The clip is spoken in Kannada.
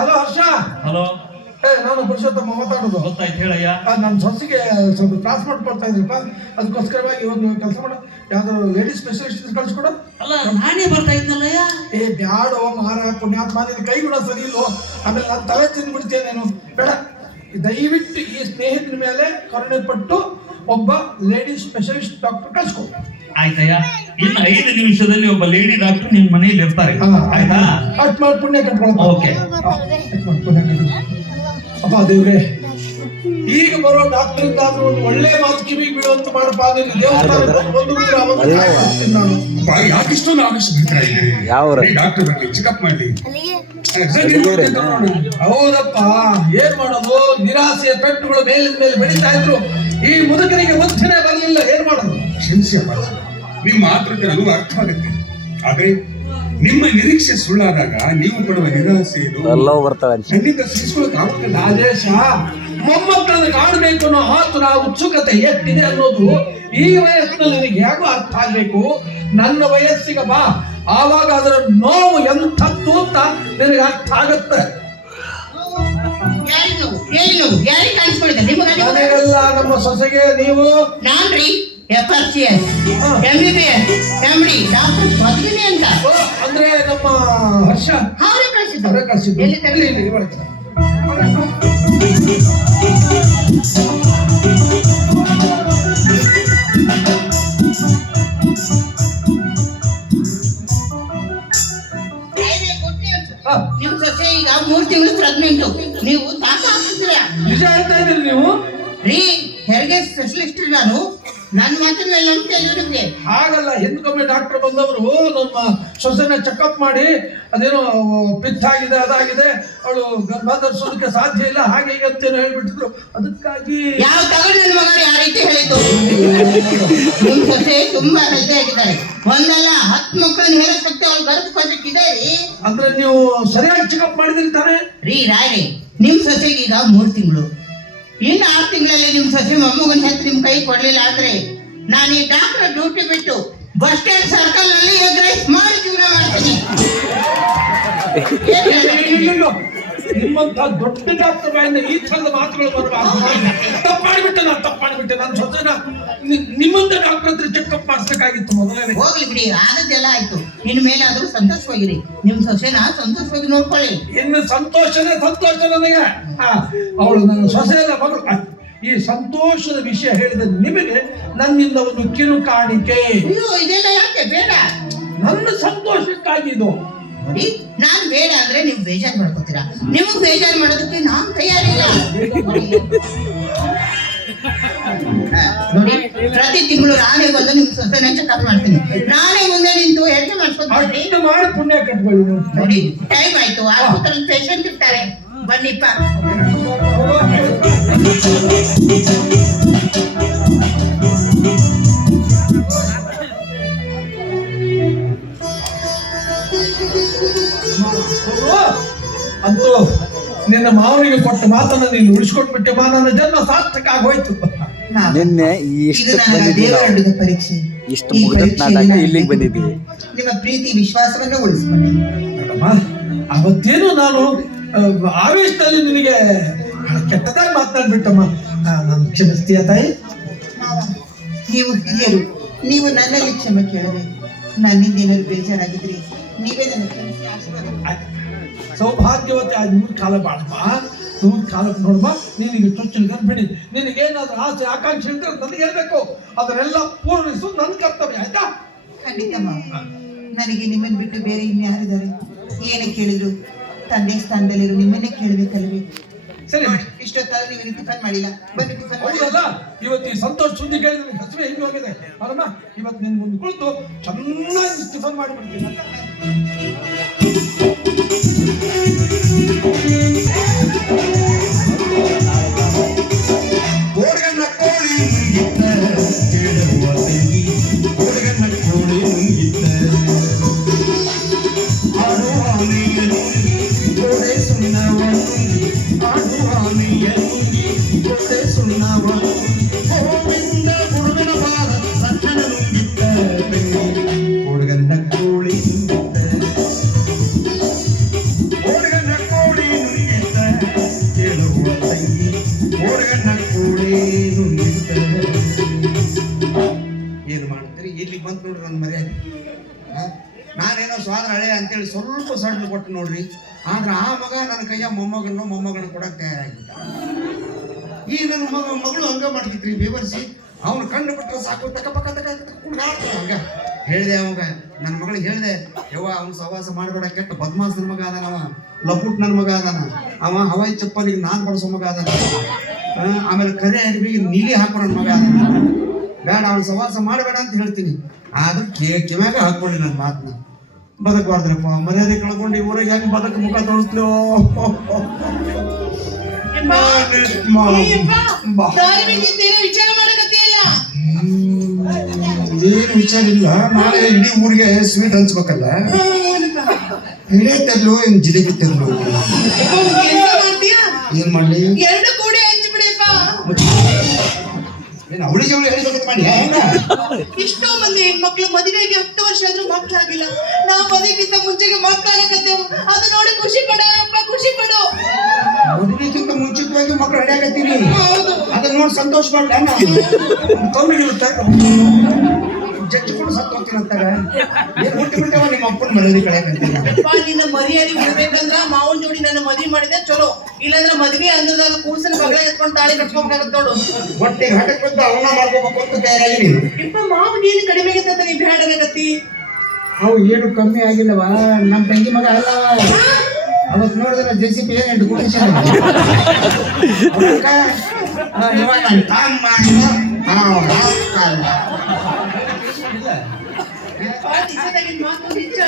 ಹಲೋ ಹರ್ಷ. ಹಲೋ. ನಾನು ಪುರುಷೋತ್ತಮ ಮಾತಾಡೋದು. ಗೊತ್ತಾಯ್ತು ಹೇಳಯ್ಯ. ನನ್ನ ಸೊಸೆಗೆ ಸ್ವಲ್ಪ ಟ್ರಾನ್ಸ್ಪೋರ್ಟ್ ಮಾಡ್ತಾ ಇದ್ರಪ್ಪ, ಅದಕ್ಕೋಸ್ಕರವಾಗಿ ಒಂದು ಕೆಲಸ ಮಾಡು, ಯಾವ್ದಾದ್ರು ಲೇಡೀಸ್ ಸ್ಪೆಷಲಿಸ್ಟ್ ಕಳಿಸ್ಕೊಡು. ಅಲ್ಲ ನಾನೇ ಬರ್ತಾ ಇದ್ನಲ್ಲಯ್ಯ. ಬ್ಯಾಡೋ ಮಾರ ಪುಣ್ಯಾತ್ಮ, ನಿನ್ನ ಕೈ ಕೂಡ ಸರಿ ಇಲ್ವೋ, ಆಮೇಲೆ ನಾನು ತಲೆ ತಿಂದು ಬಿಡ್ತೇನೆ. ನೀನು ಬೇಡ, ದಯವಿಟ್ಟು ಈ ಸ್ನೇಹಿತರ ಮೇಲೆ ಕರುಣೆ ಪಟ್ಟು ಒಬ್ಬ ಲೇಡೀಸ್ ಸ್ಪೆಷಲಿಸ್ಟ್ ಡಾಕ್ಟರ್ ಕಳಿಸ್ಕೊ. ಆಯ್ತಯ್ಯ, ಇನ್ನು 5 ನಿಮಿಷದಲ್ಲಿ ಒಬ್ಬ ಲೇಡಿ ಡಾಕ್ಟರ್ ನಿಮ್ ಮನೆಯಲ್ಲಿ ಇರ್ತಾರೆ. ಆಯ್ತಾ? ಅಷ್ಟು ಮಾಡಿ ಪುಣ್ಯ ಕಟ್ಕೊಳಪ್ಪ. ಓಕೆ. ಅಪ್ಪ ದೇವ್ರೆ, ಈಗ ಬರೋ ಡಾಕ್ಟರ್ ಇಂದಾದ್ರೂ ಒಂದು ಒಳ್ಳೆ ಮಾತು ಕಿವಿಗೆ ಬೀಳುವಂತ ಮಾಡಪ್ಪ. ಯಾಕಿಷ್ಟೊಂದು ಆವೇಶ ಡಾಕ್ಟರ್ ಬಗ್ಗೆ ಚೆಕಪ್ ಮಾಡಿ. ಹೌದಪ್ಪ, ಏನ್ ಮಾಡೋದು, ನಿರಾಸೆಯ ಪೆಟ್ಟುಗಳು ಮೇಲಿನ ಮೇಲೆ ಬೆಳೀತಾ ಇದ್ರು. ಈ ಮುದುಕರಿಗೆ ಬುದ್ಧಿನೇ ಬರಲಿಲ್ಲ, ಏನ್ ಮಾಡೋದು? ಕ್ಷಮಿಸಿ ಅಪ್ಪ, ನಿಮ್ಮ ಆತುರತೆ ನನಗೂ ಅರ್ಥವಾಗುತ್ತೆ. ಆದ್ರೆ ನಿಮ್ಮ ನಿರೀಕ್ಷೆ ಸುಳ್ಳಾದಾಗ ನೀವು ಪಡುವ ನಿರಾಸೆಯನ್ನು ಖಂಡಿತ ಸಹಿಸಿಕೊಳ್ಳಕ್ಕೆ ಆಗುತ್ತಿಲ್ಲ. ಆದೇಶ, ಮೊಮ್ಮಕ್ಕಳನ್ನು ಕಾಣಬೇಕು ಅನ್ನೋ ಆತುರ, ಉತ್ಸುಕತೆ ಎಷ್ಟಿದೆ ಅನ್ನೋದು ಈ ವಯಸ್ಸಿನಲ್ಲಿ ನಿನಗೆ ಹೇಗೂ ಅರ್ಥ ಆಗ್ಬೇಕು. ನನ್ನ ವಯಸ್ಸಿಗೆ ಬಾ, ಆವಾಗ ಅದರ ನೋವು ಎಂಥದ್ದು ಅಂತ ನಿನಗೆ ಅರ್ಥ ಆಗುತ್ತೆ. ಮನೆಗೆಲ್ಲ ನಮ್ಮ ಸೊಸೆಗೆ ನೀವು ನಾನ್ರಿ FRCS, MBBS, MD, ಡಾಕ್ಟರ್ ಮದುವೆ ಅಂತ. ಅಂದ್ರೆ ನಮ್ಮ ಹರ್ಷ ಅವರೇ ಕಳಿಸಿದ್ದು. ಎಲ್ಲಿ ತರಲಿ? ನಿಮ್ ಸೊಸೆ ಈಗ 3 ತಿಂಗಳು ಪ್ರೆಗ್ನೆಂಟು. ನೀವು ತಾತ ಆಗ್ತಿದ್ದೀರಾ? ನಿಜ ಹೇಳ್ತಾ ಇದ್ದೀರಿ ನೀವು? ರೀ, ಹೆರಿಗೆ ಸ್ಪೆಷಲಿಸ್ಟ್ ನಾನು. ನನ್ನ ಮಾತಿನ ಮೇಲೆ ನಂಬಿಕೆ ಇಲ್ಲ ನಿಮ್ಗೆ? ಹಾಗಲ್ಲ, ಹಿಂದ್ಕೊಮ್ಮೆ ಡಾಕ್ಟರ್ ಬಂದವರು ನಮ್ಮ ಸೊಸೆನ ಚೆಕಪ್ ಮಾಡಿ ಅದೇನೋ ಪಿತ್ತ ಆಗಿದೆ, ಅದಾಗಿದೆ, ಅವಳು ಗರ್ಭ ಧರಿಸೋದಕ್ಕೆ ಸಾಧ್ಯ ಇಲ್ಲ, ಹಾಗೆ ಹೀಗೆ ಅಂತೇನೋ ಹೇಳ್ಬಿಟ್ಟಿದ್ರು. ಅದಕ್ಕಾಗಿ ಯಾವ ತಗೊಂಡು ನನ್ನ ಮಗ ಯಾವ ರೀತಿ ಹೇಳಿದ್ದು? ನಿಮ್ ಸೊಸೆ ತುಂಬಾ ಹೆಲ್ದಿ ಆಗಿದ್ದಾರೆ. ಒಂದಲ್ಲ 10 ಮಕ್ಕಳನ್ನ ಹೇಳೋ ಶಕ್ತಿ ಅವ್ಳು ಗರ್ಭಕೋಶಕ್ಕಿದೆ ರೀ. ಅಂದ್ರೆ ನೀವು ಸರಿಯಾಗಿ ಚೆಕಪ್ ಮಾಡಿದ್ರಿ ತಾನೇ? ರೀ ರಾಯರೇ, ನಿಮ್ ಸೊಸೆಗೆ ಈಗ 3 ತಿಂಗಳು. ಇನ್ನು 6 ತಿಂಗಳಲ್ಲಿ ನಿಮ್ ಸೊಸೆ ಮೊಮ್ಮಗನ ಹೆತ್ತು ನಿಮ್ ಕೈ ಕೊಡ್ಲಿಲ್ಲ ಅಂದ್ರೆ ನಾನು ಈ ಡಾಕ್ಟರ್ ಡ್ಯೂಟಿ ಬಿಟ್ಟು ಬಸ್ ಸ್ಟ್ಯಾಂಡ್ ಸರ್ಕಲ್ ನಲ್ಲಿ ಎಗ್ ರೈಸ್ ಮಾಡಿ ಜೀವನ ಮಾಡ್ತೀನಿ. ನಿಮ್ಮಂತ ದೊಡ್ಡ ಡಾಕ್ಟರ್ ಬಾಯಿಂದ ಈ ತರದ ಮಾತುಗಳು ಬರಬಾರ್ದು. ತಪ್ಪು ಮಾಡಿಬಿಟ್ಟೆ. ನನ್ನ ಸೊಸೆನ ನಿಮ್ಮಂತ ಡಾಕ್ಟರ್ ಹತ್ರ ಚೆಕ್ಅಪ್ ಮಾಡಿಸ್ಬೇಕಾಗಿತ್ತು ಮೊದಲೇ. ಹೋಗ್ಲಿ ಬಿಡಿ, ಆದದ್ದೆಲ್ಲ ಆಯ್ತು. ಇನ್ ಮೇಲೆ ಆದ್ರೂ ಸಂತೋಷವಾಗಿರಿ. ನಿಮ್ ಸೊಸೆನ ಸಂತೋಷವಾಗಿ ನೋಡ್ಕೊಳ್ಳಿ. ಇನ್ನು ಸಂತೋಷ ನನಗೆ. ಅವಳು ನನ್ನ ಸೊಸೆಯ ಮಗಳು. ಈ ಸಂತೋಷದ ವಿಷಯ ಹೇಳಿದ ನಿಮಗೆ ನನ್ನಿಂದ ಒಂದು ಕಿರು ಕಾಣಿಕೆ. ಇದೆಲ್ಲ ಯಾಕೆ ಬೇಡ? ನನ್ನ ಸಂತೋಷಕ್ಕಾಗಿ ಇದು. ನೋಡಿ, ನಾನ್ ಬೇಡ ಅಂದ್ರೆ ನೀವು ಬೇಜಾರು ಮಾಡ್ಕೋತೀರಾ. ನಿಮಗ್ ಬೇಜಾರು ಮಾಡೋದಕ್ಕೆ ನಾನ್ ತಯಾರಿಲ್ಲ. ನೋಡಿ, ಪ್ರತಿ ತಿಂಗಳು ನಾನೇ ಬಂದು ನಿಮ್ ಸೊಸೆನ ಚೆಕಪ್ ಮಾಡ್ತೀನಿ. ನಾನೇ ಮುಂದೆ ನಿಂತು ಹೆಜ್ಜೆ ಮಾಡ್ಸ್ಕೊತೀನಿ. ಮಾಡಿ ಪುಣ್ಯ ಕಟ್ಕೊಳ್ಳಿ. ನೋಡಿ, ಟೈಮ್ ಆಯ್ತು. ಆಸ್ಪತ್ರೆ ಪೇಷಂಟ್ ಇರ್ತಾರೆ, ಬನ್ನಿಪ್ಪ. ಅಂತೂ ನಿನ್ನ ಮಾವನಿಗೆ ಕೊಟ್ಟ ಮಾತನ್ನ ನೀನು ಉಳಿಸ್ಕೊಟ್ಬಿಟ್ಟೆ. ನನ್ನ ಜನ್ಮ ಸಾರ್ಥಕ ಆಗೋಯ್ತು. ನಿನ್ನೆ ದೇವರ ಪರೀಕ್ಷೆ. ಇಷ್ಟು ಇಲ್ಲಿಗೆ ಬಂದಿದ್ದೀವಿ. ನಿಮ್ಮ ಪ್ರೀತಿ ವಿಶ್ವಾಸವನ್ನ ಉಳಿಸ್ಕೊಂಡೆ. ಅವತ್ತೇನು ನಾನು ಆವೇಶದಲ್ಲಿ ನಿನಗೆ ಕೆಟ್ಟದಾಗಿ ಮಾತನಾಡ್ಬಿಟ್ಟಮ್ಮ. ನಾನು ಕ್ಷಮಿಸ್ತೀಯ ತಾಯಿ? ನೀವು ಹಿರಿಯರು, ನೀವು ನನ್ನಲ್ಲಿ ಕ್ಷಮೆ ಕೇಳಬೇಕು. ನನ್ನಿಂದ ಏನಾದ್ರು ಬೇಜಾರಾಗಿದ್ರಿ ನೀವೇ ನನ್ನ ಕ್ಷಮಿಸಿ ಆಶೀರ್ವಾದ. ಸೌಭಾಗ್ಯವತಿ ಆದ 3 ಕಾಲ ಬಾಳಮ್ಮ. 3 ಕಾಲ ನೋಡಮ್ಮ. ನಿನಗೆ ಚೊಚ್ಚಲು ಗರ್ಭಿಣಿ, ನಿನಗೇನಾದ್ರೂ ಆಸೆ ಆಕಾಂಕ್ಷೆ ಇದ್ರೆ ನನಗೆ ಹೇಳ್ಬೇಕು. ಅದನ್ನೆಲ್ಲ ಪೂರ್ಣಿಸು ನನ್ನ ಕರ್ತವ್ಯ, ಆಯ್ತಾ? ಖಂಡಿತ ಮಾವ. ನನಗೆ ನಿಮ್ಮನ್ನು ಬಿಟ್ಟು ಬೇರೆ ಇನ್ಯಾರಿದ್ದಾರೆ? ಏನೇ ಕೇಳಿದ್ರು ತಂದೆ ಸ್ಥಾನದಲ್ಲಿರು ನಿಮ್ಮನ್ನೇ ಕೇಳಬೇಕಲ್ವೇ? ಸರಿ, ಇಷ್ಟೊತ್ತಾದ್ರೂ ನೀವು ಟಿಫನ್ ಮಾಡಿಲ್ಲ. ಬನ್ನಿ ಟಿಫನ್ ಮಾಡಿಲ್ಲ. ಇವತ್ತು ಈ ಸಂತೋಷ ಸುದ್ದಿ ಕೇಳಿದ್ರೆ ಹಸಿವೆ ಹೆಂಗೆ ಹೋಗಿದೆ ಅಲ್ಲಮ್ಮ. ಇವತ್ತು ನಿನ್ನ ಮುಂದೆ ಕುಳಿತು ಚೆನ್ನಾಗಿ ಟಿಫನ್ ಮಾಡಿಬಿಡ್ತೀನಿ. ನೋಡ್ರಿ ನನ್ನ ಮರ್ಯಾದೆ. ನಾನೇನೋ ಸ್ವಾದ್ರ ಹಳೆ ಅಂತೇಳಿ ಸ್ವಲ್ಪ ಸಡ್ಲು ಕೊಟ್ಟು ನೋಡ್ರಿ, ಆದ್ರೆ ಆ ಮಗ ನನ್ನ ಕೈಯ ಮೊಮ್ಮಗಳನ್ನ ಕೊಡಕ್ಕೆ ತಯಾರಾಗಿದ್ದ. ಈ ನನ್ನ ಮಗಳು ಹಂಗ ಮಾಡ್ತಿತ್ರಿ ಬೇವರ್ಸಿ, ಅವ್ನು ಕಂಡು ಬಿಟ್ರೆ ಸಾಕು ತಕ್ಕ ಪಕ್ಕ ಕುಡ್ದಾಡ್ತಾವ. ಹಂಗ ಹೇಳಿದೆ ಅವಾಗ ನನ್ನ ಮಗಳಿಗೆ ಹೇಳಿದೆ, ಯವ್ವ ಅವ್ನು ಸವಾಸ ಮಾಡಬೇಡ, ಕೆಟ್ಟ ಬದ್ಮಾಸ್ ನನ್ನ ಮಗ ಅದಾನವ, ಲಪುಟ್ ನನ್ನ ಮಗ ಅದಾನ, ಅವ ಹವಾಯಿ ಚಪ್ಪಲಿಗೆ ನಾನ್ ಬಳಸೋ ಮಗ ಅದಾನ, ಆಮೇಲೆ ಕರೆ ಅರಿವಿಗೆ ನೀಲಿ ಹಾಕೋ ನನ್ನ ಮಗ ಅದಾನ, ಬೇಡ ಅವ್ನು ಸವಾಸ ಮಾಡಬೇಡ ಅಂತ ಹೇಳ್ತೀನಿ. ಆದ್ರೆ ಕಿವ್ಯಾಗ ಹಾಕೊಳ್ಳಿ ನನ್ನ ಮಾತನ್ನ. ಬದುಕಬಾರ್ದ್ರಪ್ಪ, ಮರ್ಯಾದೆ ಕಳ್ಕೊಂಡು ಈ ಊರಿಗೆ ಹೆಂಗ್ ಬದುಕ ಮುಖ ತೋರಿಸ್ಲೋ. ವಿಚಾರ ಮಾಡಕತ್ತಿಯಲ್ಲ, ಏನು ವಿಚಾರ ಇಲ್ಲ. ನಾಳೆ ಇಡೀ ಊರಿಗೆ ಸ್ವೀಟ್ ಹಂಚ್ಬೇಕಲ್ಲ, ಹಿಡಿಯತ್ತಲ್ಲೋ ಹಿಂಗ್ ಜಿಲೇಬಿ ತರ್ಲು. ಏನ್ ಮಾಡ್ಲಿ? ಎರಡು ಕೂಡಿ ಹಂಚ್ಬಿಡಿಪ್ಪ. ಏನ್ ಅವಳಿಗೆ ಹೇಳಿದ ಮಾಡಿ ಎಷ್ಟೋ ಮಂದಿ ಹೆಣ್ಮಕ್ಳು ಮದುವೆಗೆ 10 ವರ್ಷ ಆದ್ರೂ ಮಕ್ಕಳಾಗಿಲ್ಲ. ನಾವು ಮದುವೆಗಿಂತ ಮುಂಚೆಗೆ ಮಕ್ಕಳಾಗತ್ತೇವು, ಅದು ನೋಡಿ ಖುಷಿ ಪಡ ಅಪ್ಪ, ಖುಷಿ ಪಡು. ಮದುವೆಗಿಂತ ಮುಂಚಿತವಾಗಿ ಮಕ್ಕಳು ಹಡಿಯಾಕತ್ತೀನಿ, ಅದನ್ನ ನೋಡಿ ಸಂತೋಷ ಮಾಡ್ಲ. ಕೌಲಿರುತ್ತೆ ಜಜ್ಜಿಕೊಂಡು ಸತ್ತು ಹೋಗ್ತೀನಂತಾಗ ಏನ್ ಹುಟ್ಟಿ ಬಿಟ್ಟವ ನಿಮ್ಮ ಅಪ್ಪನ ಮರ್ಯಾದೆ ಕಳೆಯಕಂತೀನಿ. ನಿನ್ನ ಮರ್ಯಾದೆ ಉಳ್ಬೇಕಂದ್ರ ಮಾವನ್ ಜೋಡಿ ನನ್ನ ಮದ್ವಿ ಮಾಡಿದೆ ಚಲೋ, ಇಲ್ಲಾಂದ್ರೆ ಮದ್ವೆ ಅಂದ್ರದಾಗ ಕೂಸನ ಬಗಲ ಎತ್ಕೊಂಡು ತಾಳಿ ಕಟ್ಕೋಬೇಕಾಗತ್ತ ನೋಡು. ಒಟ್ಟಿಗೆ ಹಠಕ್ಕೆ ಬಿದ್ದು ಅವನ್ನ ಮಾಡ್ಕೋಬೇಕು ಅಂತ ತಯಾರಾಗಿ. ಇಪ್ಪ ಮಾವನ್ ಏನು ಕಡಿಮೆ ಆಗತ್ತ ನೀ ಬ್ಯಾಡಾಗತ್ತಿ. ಅವು ಏನು ಕಮ್ಮಿ ಆಗಿಲ್ಲವ, ನಮ್ಮ ತಂಗಿ ಮಗ ಅಲ್ಲ. ಅವತ್ತು ನೋಡಿದ್ರೆ JCB 8 ಕೋಟಿ ಮಾತು ನಿಜ